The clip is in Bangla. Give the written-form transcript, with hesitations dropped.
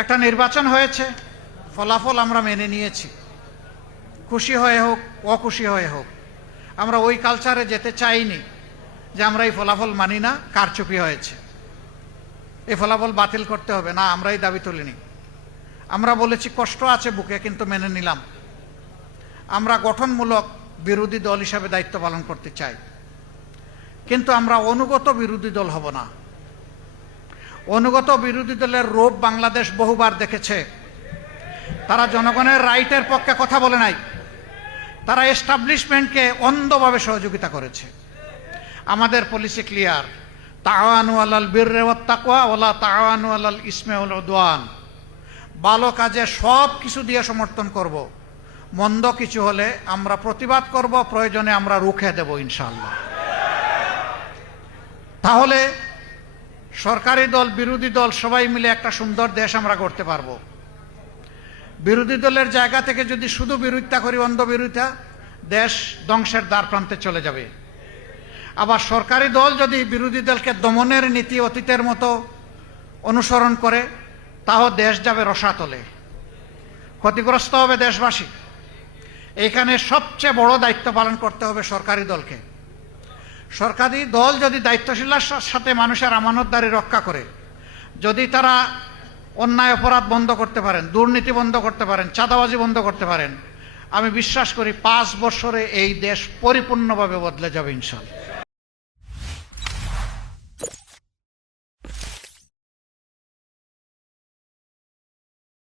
একটা নির্বাচন হয়েছে, ফলাফল আমরা মেনে নিয়েছি, খুশি হয়ে হোক অখুশি হয়ে হোক। আমরা ওই কালচারে যেতে চাইনি যে আমরা এই ফলাফল মানি না, কারচুপি হয়েছে, এই ফলাফল বাতিল করতে হবে না, আমরা এই দাবি তুলিনি। আমরা বলেছি কষ্ট আছে বুকে, কিন্তু মেনে নিলাম। আমরা গঠনমূলক বিরোধী দল হিসাবে দায়িত্ব পালন করতে চাই, কিন্তু আমরা অনুগত বিরোধী দল হব না। অনুগত বিরোধী দলের রূপ বাংলাদেশ বহুবার দেখেছে। তারা জনগণের রাইটের পক্ষে কথা বলে নাই, তারা এস্টাবলিশমেন্টকে অন্ধভাবে সহযোগিতা করেছে। আমাদের পলিসি ক্লিয়ার, তাআওয়ানু আলাল বিররি ওয়াত তাকওয়া ওয়ালা তাআওয়ানু আলাল ইসমি ওয়াল উদওয়ান। ভালো কাজে সব কিছু দিয়ে সমর্থন করব, মন্দ কিছু হলে আমরা প্রতিবাদ করব, প্রয়োজনে আমরা রুখে দেব ইনশাআল্লাহ। তাহলে সরকারি দল বিরোধী দল সবাই মিলে একটা সুন্দর দেশ আমরা গড়তে পারবো। বিরোধী দলের জায়গা থেকে যদি শুধু বিরোধিতা করি, অন্ধ বিরোধিতা, দেশ ধ্বংসের দ্বার প্রান্তে চলে যাবে। আবার সরকারি দল যদি বিরোধী দলকে দমনের নীতি অতীতের মতো অনুসরণ করে, তাও দেশ যাবে রসাতলে, ক্ষতিগ্রস্ত হবে দেশবাসী। এখানে সবচেয়ে বড় দায়িত্ব পালন করতে হবে সরকারি দলকে। সরকারি দল যদি দায়িত্বশীলতার সাথে মানুষের আমানতদারি রক্ষা করে, যদি তারা অন্যায় অপরাধ বন্ধ করতে পারেন, দুর্নীতি বন্ধ করতে পারেন, চাঁদাবাজি বন্ধ করতে পারেন, আমি বিশ্বাস করি 5 বছরে এই দেশ পরিপূর্ণভাবে বদলে যাবে ইনশাআল্লাহ।